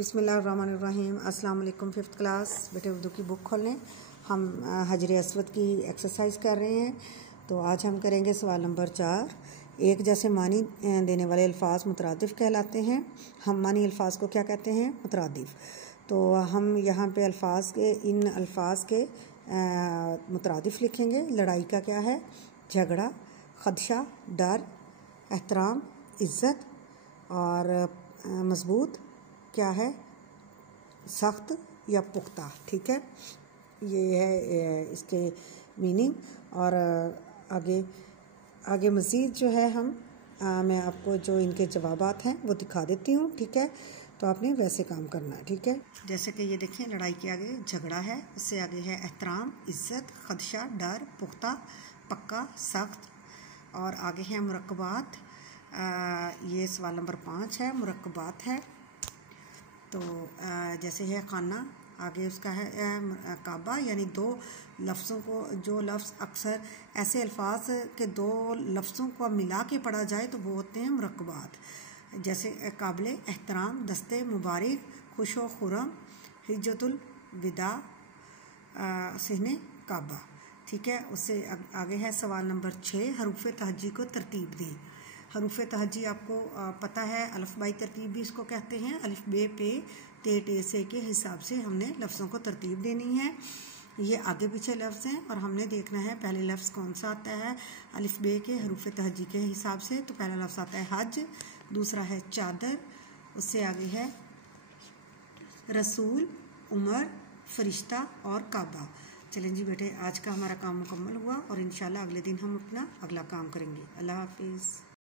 बिस्मिल्लाहिर्रहमानिर्रहीम। अस्सलाम वालेकुम। 5th क्लास बेटे उर्दू की बुक खोल लें। हम हजर अस्वद की एक्सरसाइज कर रहे हैं। तो आज हम करेंगे सवाल नंबर 4। एक जैसे मानी देने वाले अल्फाज मुतरादिफ कहलाते हैं। हम मानी अल्फाज को क्या कहते हैं? मुतरादिफ। तो हम यहाँ पे इन अल्फाज के मुतरादिफ लिखेंगे। लड़ाई का क्या है? झगड़ा, खदशा, डर, एहतराम, इज़्ज़त। और मजबूत क्या है? सख्त या पुख्ता। ठीक है, ये है इसके मीनिंग। और आगे मज़ीद जो है मैं आपको जो इनके जवाबात हैं वो दिखा देती हूँ। ठीक है, तो आपने वैसे काम करना है। ठीक है, जैसे कि ये देखें, लड़ाई के आगे झगड़ा है, उससे आगे है एहतराम, इज़्ज़त, खदशा, डर, पुख्ता, पक्का, सख्त। और आगे है मुरक्कबात। ये सवाल नंबर 5 है, मुरक्कबात है। तो जैसे है खाना, आगे उसका है काबा, यानी दो लफ्ज़ों को, जो लफ्ज़ अक्सर ऐसे अल्फाज के दो लफ्ज़ों को मिला के पढ़ा जाए तो वो होते हैं मुरक्कबात। जैसे काबिले एहतराम, दस्ते मुबारक, खुश व खुरम, हिज्जतुल विदा, सहने काबा। ठीक है, उससे आगे है सवाल नंबर 6, हरूफ तहज्जी को तरतीब दें। हरूफ तहज्जी आपको पता है, अलिफ़बाई तरतीब भी इसको कहते हैं। अलिफ बे पे ते टे से के हिसाब से हमने लफ्ज़ों को तरतीब देनी है। ये आगे पीछे लफ्ज़ हैं और हमने देखना है पहले लफ्ज़ कौन सा आता है अलिफ बे के हरूफ तहज्जी के हिसाब से। तो पहला लफ्ज़ आता है हज, दूसरा है चादर, उससे आगे है रसूल, उमर, फरिश्ता और काबा। चलें जी बेटे, आज का हमारा काम मुकम्मल हुआ और इंशाल्लाह अगले दिन हम अपना अगला काम करेंगे। अल्लाह हाफिज़।